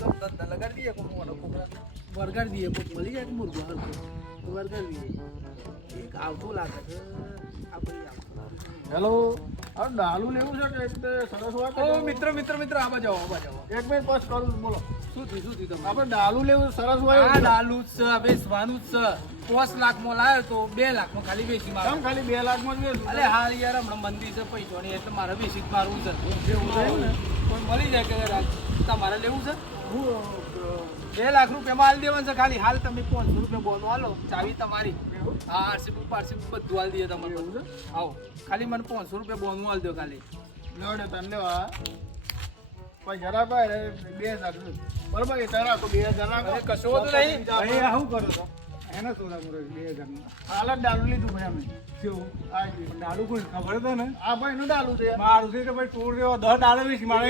લગાડી દઈએ કોક વરગાડી દઈએ કોક મળી જાય મુર્ગો હરકો વરગાડી દઈએ એક આવતો લાગે છે આ ભાઈ આવતો હેલો આ ડાલુ લેવું છે કે સરસ વાત ઓ મિત્ર આવા જાઓ એક મિનિટ પાસ કરું બોલો શું થયું તમે આપણે ડાલુ લેવું સરસ હોય આ ડાલુ જ છે વેચવાનું જ છે 5 લાખમાં લાવ્યો તો 2 લાખમાં ખાલી વેચી મારો કેમ ખાલી 2 લાખમાં જ વેચું? અરે હાલ યાર હમણાં મંદી છે પૈસોની એટલે મારે વેચી જ મારવું છે એવું છે ને? કોઈ મળી જાય કે તમારે લેવું છે હું 2 લાખ રૂપિયામાં હાલ દેવાનું છે ખાલી હાલ તમે 500 રૂપિયા બોનો હાલો ચાવી તમારી હા આરસી પારસી બધું હાલ દઈએ તમારે એવું છે? આવો ખાલી મને 500 રૂપિયા બોનું હાલ દો ખાલી લેવડે તને લેવા પણ જરા ભાઈ 2 લાખ બરોબર એ તારા તો 2000 લાખ અરે કશો વાંધો નહીં. ભાઈ શું કરો છો એને સોદા કરો 2000 હાલ જ ડાલુ લીધું ભાઈ અમે કેવું આ ડાલુ કોઈ ખબર તો ને આ ભાઈ નું ડાલુ છે મારું છે તો ભાઈ ટૂર દેવો 10 ડાલુ વીસ મારે